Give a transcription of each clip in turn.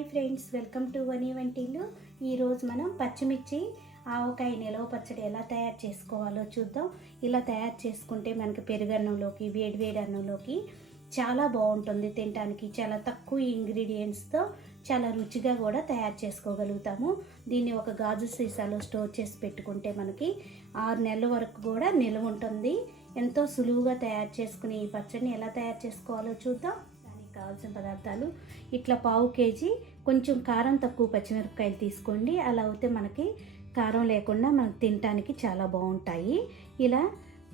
Hi friends, welcome to Vani Vantillu. ఈరోజు మనం పచ్చిమిర్చి ఆవకాయ నిలవ పచ్చడి ఎలా తయారు చేసుకోవాలో చూద్దాం. ఇలా తయారు చేసుకుంటే మనకి పెరుగన్నంలోకి, వేడివేడి అన్నంలోకి చాలా బాగుంటుంది. తినడానికి చాలా తక్కువ ఇంగ్రీడియంట్స్తో చాలా రుచిగా కూడా తయారు చేసుకోగలుగుతాము. దీన్ని ఒక గాజు సీసాలో స్టోర్ చేసి పెట్టుకుంటే మనకి 6 నెలల వరకు కూడా నిల్వ ఉంటుంది. ఎంతో సులువుగా తయారు చేసుకుని ఈ పచ్చడిని ఎలా తయారు చేసుకోవాలో చూద్దాం. కావాల్సిన పదార్థాలు ఇట్లా 1/2 కేజీ కొంచెం కారం తక్కువ పచ్చిమిరపకాయలు తీసుకోండి. అలా అయితే మనకి కారం లేకుండా మనకు తినడానికి చాలా బాగుంటాయి. ఇలా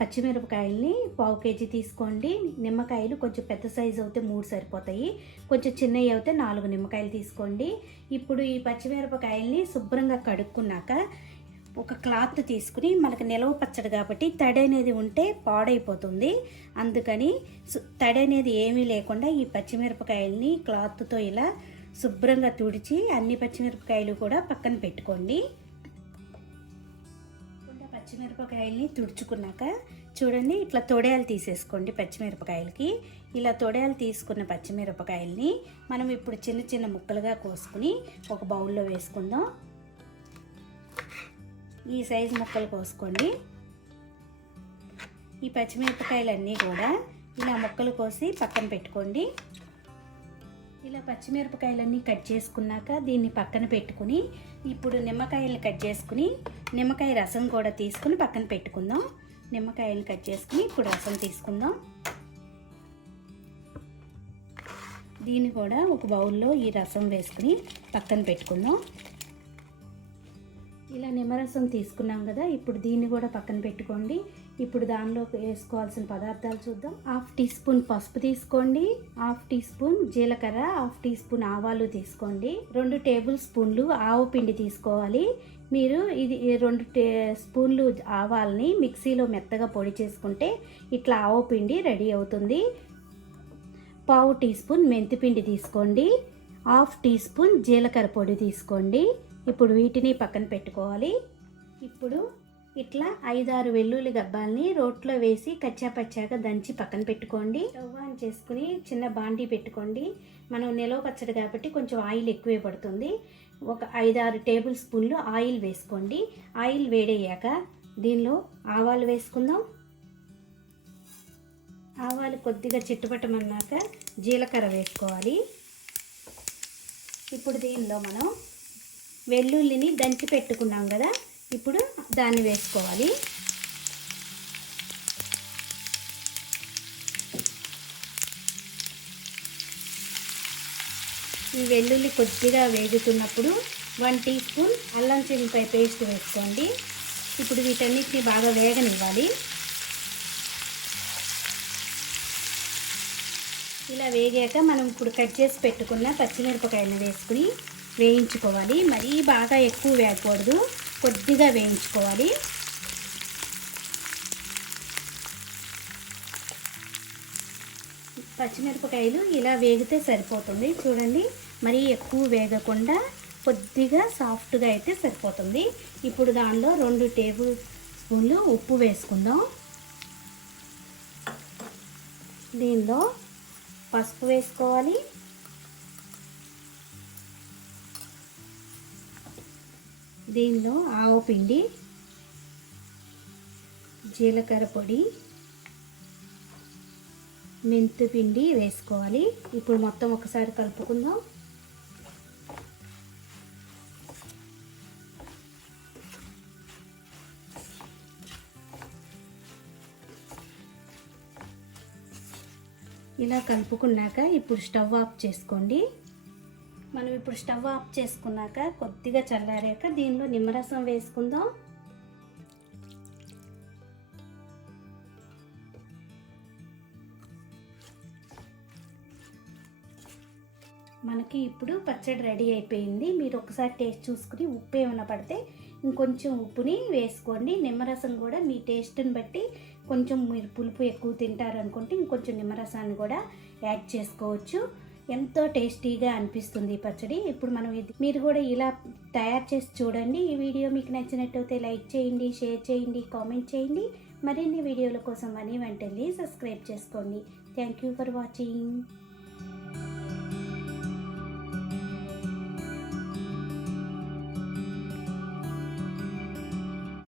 పచ్చిమిరపకాయల్ని 1/2 కేజీ తీసుకోండి. నిమ్మకాయలు కొంచెం పెద్ద సైజు అయితే 3 సరిపోతాయి, కొంచెం చిన్నవి అయితే 4 నిమ్మకాయలు తీసుకోండి. ఇప్పుడు ఈ పచ్చిమిరపకాయల్ని శుభ్రంగా కడుక్కున్నాక ఒక క్లాత్ తీసుకుని, మనకు నిలవ పచ్చడి కాబట్టి తడి అనేది ఉంటే పాడైపోతుంది. అందుకని తడి అనేది ఏమీ లేకుండా ఈ పచ్చిమిరపకాయల్ని క్లాత్తో ఇలా శుభ్రంగా తుడిచి అన్ని పచ్చిమిరపకాయలు కూడా పక్కన పెట్టుకోండి. పచ్చిమిరపకాయల్ని తుడుచుకున్నాక చూడండి, ఇట్లా తొడయాలు తీసేసుకోండి. పచ్చిమిరపకాయలకి ఇలా తొడయాలు తీసుకున్న పచ్చిమిరపకాయల్ని మనం ఇప్పుడు చిన్న చిన్న ముక్కలుగా కోసుకుని ఒక బౌల్లో వేసుకుందాం. ఈ సైజు ముక్కలు కోసుకోండి. ఈ పచ్చిమిరపకాయలన్నీ కూడా ఇలా ముక్కలు కోసి పక్కన పెట్టుకోండి. ఇలా పచ్చిమిరపకాయలన్నీ కట్ చేసుకున్నాక దీన్ని పక్కన పెట్టుకుని, ఇప్పుడు నిమ్మకాయలు కట్ చేసుకుని నిమ్మకాయ రసం కూడా తీసుకుని పక్కన పెట్టుకుందాం. నిమ్మకాయలు కట్ చేసుకుని ఇప్పుడు రసం తీసుకుందాం. దీన్ని కూడా ఒక బౌల్లో ఈ రసం వేసుకుని పక్కన పెట్టుకుందాం. ఇలా నిమ్మరసం తీసుకున్నాం కదా, ఇప్పుడు దీన్ని కూడా పక్కన పెట్టుకోండి. ఇప్పుడు దానిలో వేసుకోవాల్సిన పదార్థాలు చూద్దాం. 1/2 టీ స్పూన్ పసుపు తీసుకోండి, 1/2 టీ స్పూన్ జీలకర్ర, 1/2 టీ స్పూన్ ఆవాలు తీసుకోండి, 2 టేబుల్ స్పూన్లు ఆవు పిండి తీసుకోవాలి. మీరు ఇది 2 స్పూన్లు ఆవాల్ని మిక్సీలో మెత్తగా పొడి చేసుకుంటే ఇట్లా ఆవు పిండి రెడీ అవుతుంది. 1/2 టీ స్పూన్ మెంతిపిండి తీసుకోండి, 1/2 టీ స్పూన్ జీలకర్ర పొడి తీసుకోండి. ఇప్పుడు వీటిని పక్కన పెట్టుకోవాలి. ఇప్పుడు ఇట్లా 5-6 వెల్లుల్లి గబ్బాల్ని రోట్లో వేసి కచ్చాపచ్చాగా దంచి పక్కన పెట్టుకోండి. స్టవ్ ఆన్ చేసుకుని చిన్న బాండీ పెట్టుకోండి. మనం నిలవ పచ్చడి కాబట్టి కొంచెం ఆయిల్ ఎక్కువే పడుతుంది. ఒక 5-6 టేబుల్ స్పూన్లు ఆయిల్ వేసుకోండి. ఆయిల్ వేడయ్యాక దీనిలో ఆవాలు వేసుకుందాం. ఆవాలు కొద్దిగా చిట్టుపట్టమన్నాక జీలకర్ర వేసుకోవాలి. ఇప్పుడు దీనిలో మనం వెల్లుల్లిని దంచి పెట్టుకున్నాం కదా, ఇప్పుడు దాన్ని వేసుకోవాలి. ఈ వెల్లుల్లి కొద్దిగా వేగుతున్నప్పుడు 1 టీ స్పూన్ అల్లం చిన్నిపాయ పేస్ట్ వేసుకోండి. ఇప్పుడు వీటన్నిటిని బాగా వేగనివ్వాలి. ఇలా వేగాక మనం ఇప్పుడు కట్ చేసి పెట్టుకున్న పచ్చిమిరపకాయలను వేసుకుని వేయించుకోవాలి. మరీ బాగా ఎక్కువ వేగకూడదు, కొద్దిగా వేయించుకోవాలి. పచ్చిమిరపకాయలు ఇలా వేగితే సరిపోతుంది. చూడండి, మరీ ఎక్కువ వేగకుండా కొద్దిగా సాఫ్ట్గా అయితే సరిపోతుంది. ఇప్పుడు దానిలో 2 టేబుల్ స్పూన్లు ఉప్పు వేసుకుందాం. దీనిలో పసుపు వేసుకోవాలి. దీనిలో ఆవు పిండి, జీలకర్ర పొడి, మెంతి పిండి వేసుకోవాలి. ఇప్పుడు మొత్తం ఒకసారి కలుపుకుందాం. ఇలా కలుపుకున్నాక ఇప్పుడు స్టవ్ ఆఫ్ చేసుకోండి. మనం ఇప్పుడు స్టవ్ ఆఫ్ చేసుకున్నాక కొద్దిగా చల్లారాక దీనిలో నిమ్మరసం వేసుకుందాం. మనకి ఇప్పుడు పచ్చడి రెడీ అయిపోయింది. మీరు ఒకసారి టేస్ట్ చూసుకుని ఉప్పు ఏమైనా పడితే ఇంకొంచెం ఉప్పుని వేసుకోండి. నిమ్మరసం కూడా మీ టేస్ట్ని బట్టి, కొంచెం మీరు పులుపు ఎక్కువ తింటారు అనుకుంటే ఇంకొంచెం నిమ్మరసాన్ని కూడా యాడ్ చేసుకోవచ్చు. ఎంతో టేస్టీగా అనిపిస్తుంది ఈ పచ్చడి. ఇప్పుడు మనం మీరు కూడా ఇలా తయారు చేసి చూడండి. ఈ వీడియో మీకు నచ్చినట్టయితే లైక్ చేయండి, షేర్ చేయండి, కామెంట్ చేయండి. మరిన్ని వీడియోల కోసం వనీ వంటిల్ని సబ్స్క్రైబ్ చేసుకోండి. Thank you for watching.